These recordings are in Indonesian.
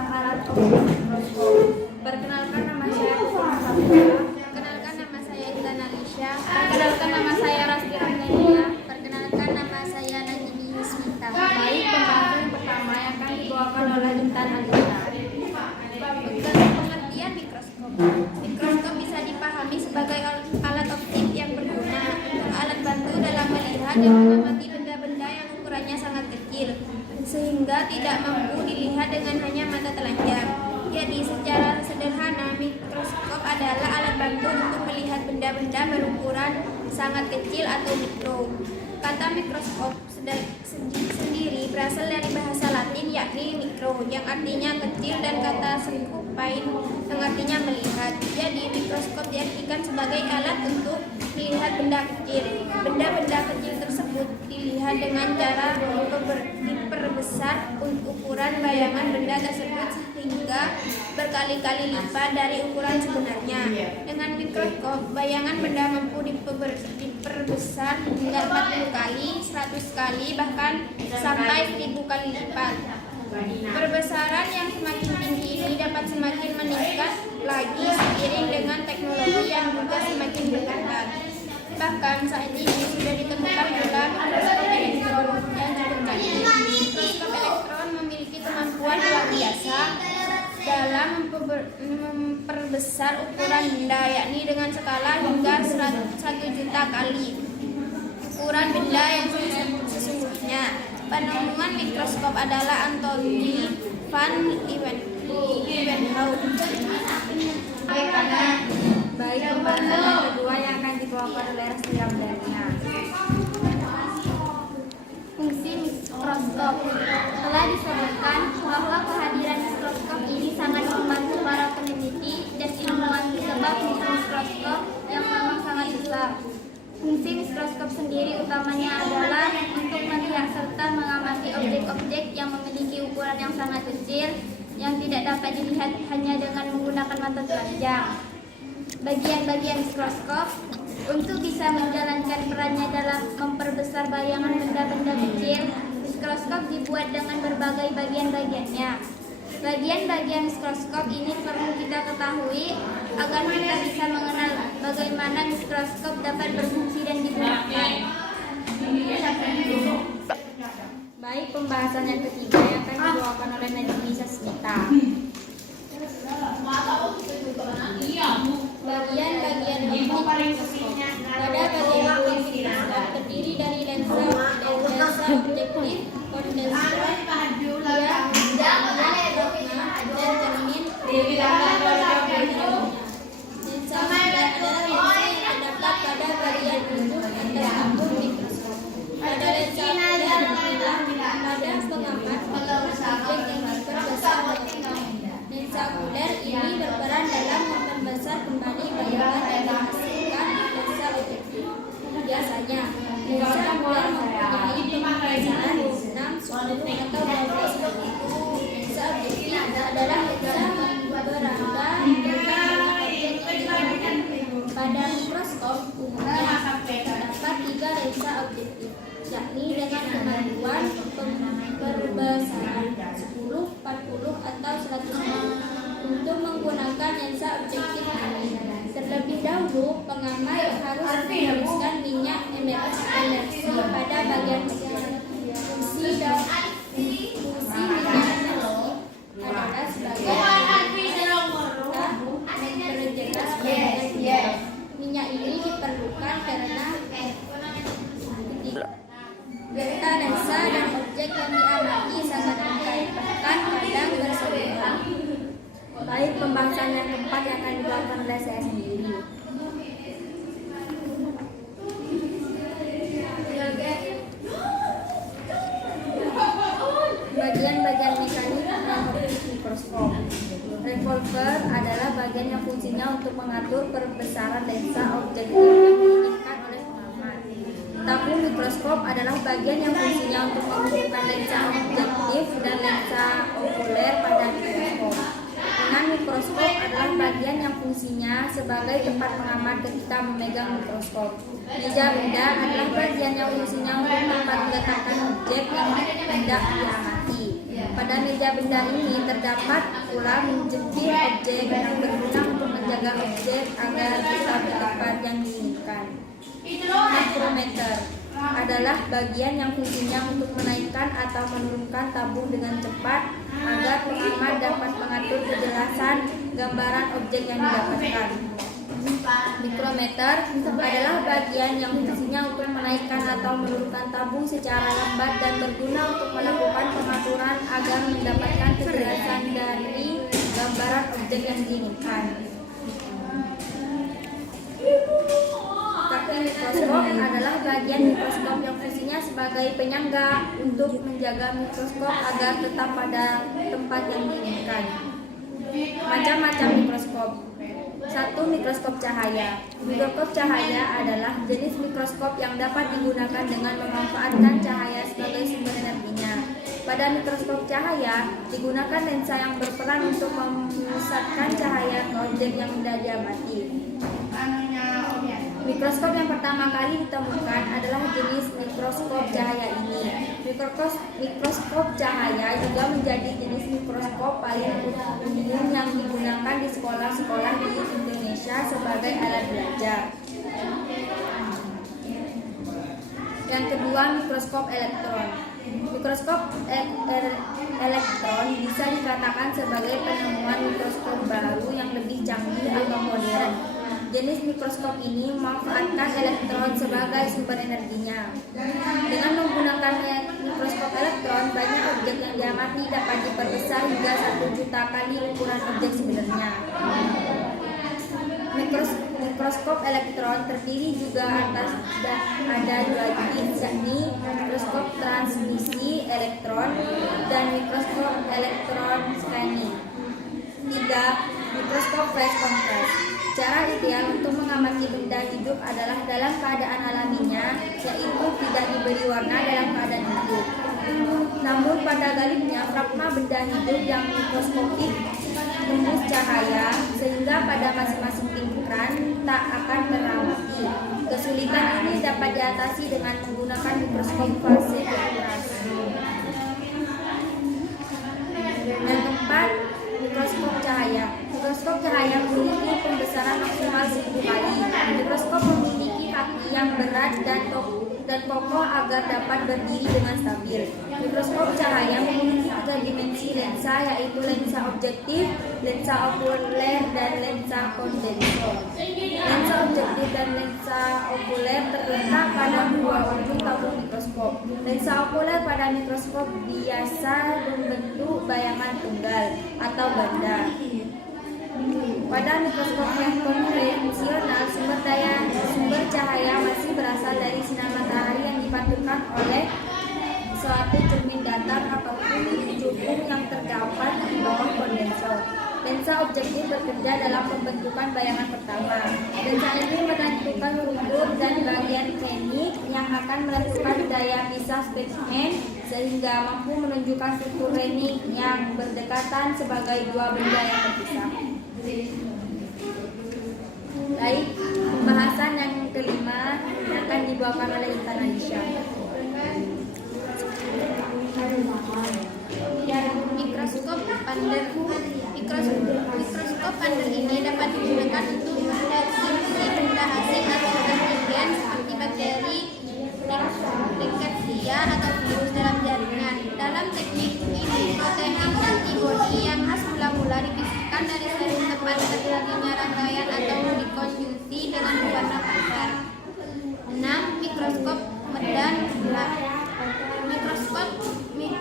tentang alat optik mikroskop. Perkenalkan, nama saya Kusuma Sabda. Perkenalkan, nama saya Intan Alisha. Perkenalkan, nama saya Rasti Ramdhania. Perkenalkan, nama saya Najmi Yusmita. Baik, pembahasan yang pertama yang akan dibawakan oleh Intan Alisha. Pengertian mikroskop. Mikroskop bisa dipahami sebagai alat optik yang berguna untuk alat bantu dalam melihat dan mengamati benda-benda yang ukurannya sangat kecil, sehingga tidak mampu dilihat dengan hanya mata telanjang. Jadi, secara sederhana, mikroskop adalah alat bantu untuk melihat benda-benda berukuran sangat kecil atau mikro. Kata mikroskop sendiri berasal dari bahasa Latin yakni mikro, yang artinya kecil, dan kata scopain yang artinya melihat. Jadi, mikroskop diartikan sebagai alat untuk melihat benda kecil. Benda-benda kecil tersebut dilihat dengan cara diperbesar ukuran bayangan benda tersebut sehingga berkali-kali lipat dari ukuran sebenarnya. Dengan mikroskop, bayangan benda mampu diperbesar hingga 40 kali, 100 kali, bahkan sampai 1000 kali lipat. Perbesaran yang semakin tinggi ini dapat semakin meningkat lagi seiring dengan teknologi yang juga semakin berkembang. Bahkan saat ini sudah ditemukan pula mikroskop elektron yang cukup canggih. Mikroskop elektron memiliki kemampuan luar biasa dalam memperbesar ukuran benda, yakni dengan skala hingga 1 juta kali ukuran benda yang sesungguhnya. Penemuan mikroskop adalah Anthony van Leeuwenhoek. Baik, pembahasan yang kedua yang akan dibawakan oleh Rasti Ramdhania. Fungsi mikroskop. Telah disebutkan bahwa kehadiran mikroskop ini sangat membantu para peneliti dan ilmuwan sebab fungsi mikroskop yang memang sangat besar. Fungsi mikroskop sendiri utamanya adalah untuk melihat serta mengamati objek-objek yang memiliki ukuran yang sangat kecil yang tidak dapat dilihat hanya dengan menggunakan mata telanjang. Bagian-bagian mikroskop untuk bisa menjalankan perannya dalam memperbesar bayangan benda-benda kecil, mikroskop dibuat dengan berbagai bagian-bagiannya. Bagian-bagian mikroskop ini perlu kita ketahui agar kita bisa mengenal bagaimana mikroskop dapat berfungsi dan digunakan. Baik, pembahasan yang ketiga yang akan dibawakan oleh Najmi Yusmita. Bagian-bagian optik mikroskop. Pada bagian mikroskop terdiri dari lensa objektif, kondensor, dan cermin. Lensa adalah lensa yang terdapat pada bagian ujung atas tabung mikroskop. Pada lensa adalah pada pengamat objek yang diperbesar. Lensa okuler ini berperan dalam memperbesar kembali bayangan yang dihasilkan lensa objektif. Biasanya, lensa okuler mempunyai pembesaran 6, 10, atau 12 kali. Lensa objektif adalah lensa berangka dengan objek yang digunakan. Pada mikroskop umumnya terdapat 3 lensa objektif, yakni dengan kemampuan perbesaran 10, 40, atau 100. Untuk menggunakan lensa objektif ini, terlebih dahulu pengamat harus meneruskan minyak emergency pada bagian fungsi minyak emergency adalah sebagai memperjelas bagian minyak ini diperlukan karena delta lensa dan objek yang diamati sangat dekat, bahkan kadang bersebelahan. Baik, pembahasan yang keempat yang akan dibawakan oleh saya sendiri. Bagian-bagian mekanik optik mikroskop. Revolver adalah bagian yang fungsinya untuk mengatur perbesaran lensa objektif yang diinginkan oleh pengamat. Tabung mikroskop adalah bagian yang fungsinya untuk menghubungkan lensa objektif dan lensa okuler pada mikroskop. Dengan mikroskop adalah bagian yang fungsinya sebagai tempat pengamat ketika memegang mikroskop. Meja benda adalah bagian yang fungsinya untuk tempat meletakkan objek yang hendak diamati. Pada meja benda ini terdapat pula menjepit objek yang berguna untuk menjaga objek agar tetap di tempat yang diinginkan. Mikrometer adalah bagian yang fungsinya untuk menaikkan atau menurunkan tabung dengan cepat agar pengamat dapat mengatur kejelasan gambaran objek yang didapatkan. Mikrometer adalah bagian yang fungsinya untuk menaikkan atau menurunkan tabung secara lambat dan berguna untuk melakukan pengaturan agar mendapatkan kejelasan dari gambaran objek yang diinginkan. Tapi mikroskop adalah bagian mikroskop yang fungsinya sebagai penyangga untuk menjaga mikroskop agar tetap pada tempat yang diinginkan. Macam-macam mikroskop. 1. Mikroskop cahaya. Mikroskop cahaya adalah jenis mikroskop yang dapat digunakan dengan memanfaatkan cahaya sebagai sumber energinya. Pada mikroskop cahaya digunakan lensa yang berperan untuk memusatkan cahaya ke objek yang hendak diamati. Mikroskop yang pertama kali ditemukan adalah jenis mikroskop cahaya ini. Mikroskop cahaya juga menjadi jenis mikroskop paling umum yang digunakan di sekolah-sekolah di Indonesia sebagai alat belajar. Yang kedua, mikroskop elektron. Mikroskop elektron bisa dikatakan sebagai penemuan mikroskop baru yang lebih canggih atau modern. Jenis mikroskop ini memanfaatkan elektron sebagai sumber energinya. Dengan menggunakan mikroskop elektron, banyak objek yang diamati dapat diperbesar hingga 1 juta kali ukuran objek sebenarnya. Mikroskop elektron terdiri juga atas ada 2 jenis, yakni mikroskop transmisi elektron dan mikroskop elektron scanning. 3. Mikroskop flash contrast. Cara ideal untuk mengamati benda hidup adalah dalam keadaan alaminya, yaitu tidak diberi warna dalam keadaan hidup. Namun pada galibnya fragma benda hidup yang mikroskopik tembus cahaya, sehingga pada masing-masing tingkran tak akan teramati. Kesulitan ini dapat diatasi dengan menggunakan mikroskop fase contrast. Yang keempat, mikroskop cahaya. Mikroskop cahaya memiliki pembesaran maksimal 1000 kali. Mikroskop memiliki kaki yang berat dan kokoh agar dapat berdiri dengan stabil. Mikroskop cahaya memiliki 3 dimensi lensa, yaitu lensa objektif, lensa okuler, dan lensa kondensor. Lensa objektif dan lensa okuler terletak pada 2 ujung tabung mikroskop. Lensa okuler pada mikroskop biasa membentuk bayangan tunggal atau banda. Pada mikroskop yang konvensional, sumber cahaya masih berasal dari sinar matahari yang dipantulkan oleh suatu cermin datar ataupun jukung yang terdapat di bawah kondensor. Lensa objektif bekerja dalam pembentukan bayangan pertama. Lensa ini menentukan struktur dan bagian teknik yang akan melakukan daya pisah spesimen sehingga mampu menunjukkan struktur teknik yang berdekatan sebagai 2 benda yang terpisah. Baik, pembahasan yang kelima yang akan dibawakan oleh Intan Aisyah. Mikroskop Pander. Mikroskop Pander ini dapat digunakan untuk mendeteksi benda asing atau antigen seperti bakteri, rickettsia atau virus dalam jaringan. Dalam teknik ini, protein antibodi yang khas mula-mula dipisahkan dari sel tempat terjadinya rangkaian atau dikonjungsi dengan warna pasar. 6. Mikroskop medan bulat.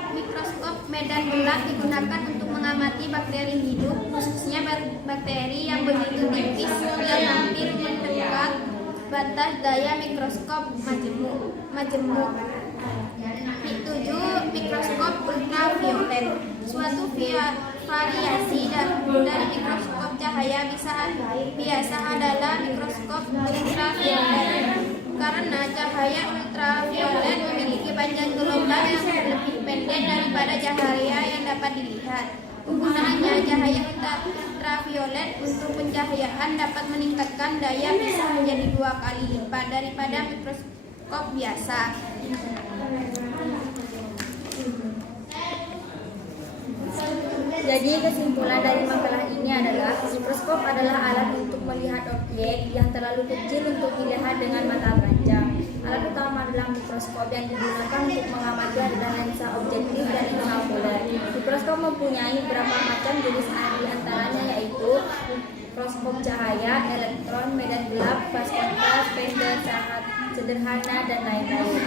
Mikroskop medan bulat digunakan untuk mengamati bakteri hidup, khususnya bakteri yang begitu tipis yang hampir mendekat batas daya mikroskop majemuk. 7. Mikroskop ultraviolet. Suatu variasi dari mikroskop cahaya biasa adalah mikroskop ultraviolet. Karena cahaya ultraviolet memiliki panjang gelombang yang lebih pendek daripada cahaya yang dapat dilihat. Penggunaannya, cahaya ultraviolet untuk pencahayaan dapat meningkatkan daya pisah menjadi 2 kali lipat daripada mikroskop biasa. Jadi kesimpulan dari makalah ini adalah mikroskop adalah alat untuk melihat objek yang terlalu kecil untuk dilihat dengan mata telanjang. Alat utama dalam mikroskop yang digunakan untuk mengamati adalah lensa objektif dan intraokuler. Mikroskop mempunyai beberapa macam jenis, di antaranya yaitu mikroskop cahaya, elektron, medan gelap, fast kontras, pendek, sangat sederhana, dan lain-lain.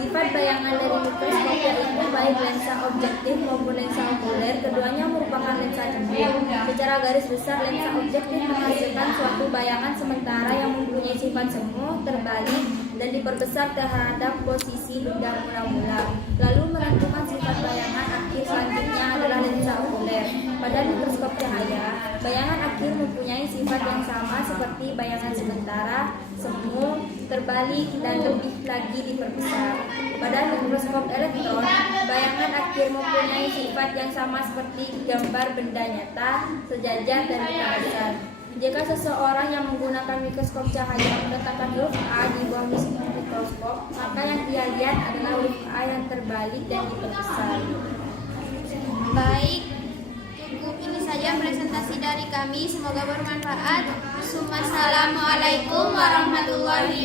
Sifat bayangan dari mikroskop yaitu baik lensa objektif maupun lensa okuler, keduanya merupakan lensa cembung. Secara garis besar, lensa objektif menghasilkan suatu bayangan sementara yang mempunyai sifat semu, terbalik, dan diperbesar terhadap posisi benda mula-mula. Lalu menentukan sifat bayangan akhir selanjutnya adalah lensa okuler. Pada mikroskop cahaya, bayangan akhir mempunyai sifat yang sama seperti bayangan sementara, semu, terbalik, dan lebih lagi diperbesar. Pada mikroskop elektron, bayangan akhir mempunyai sifat yang sama seperti gambar benda nyata, sejajar, dan diperbesar. Jika seseorang yang menggunakan mikroskop cahaya meletakkan huruf A di bawah mikroskop, maka yang dia lihat adalah huruf A yang terbalik dan diperbesar. Baik, cukup ini saja presentasi dari kami. Semoga bermanfaat. Assalamualaikum warahmatullahi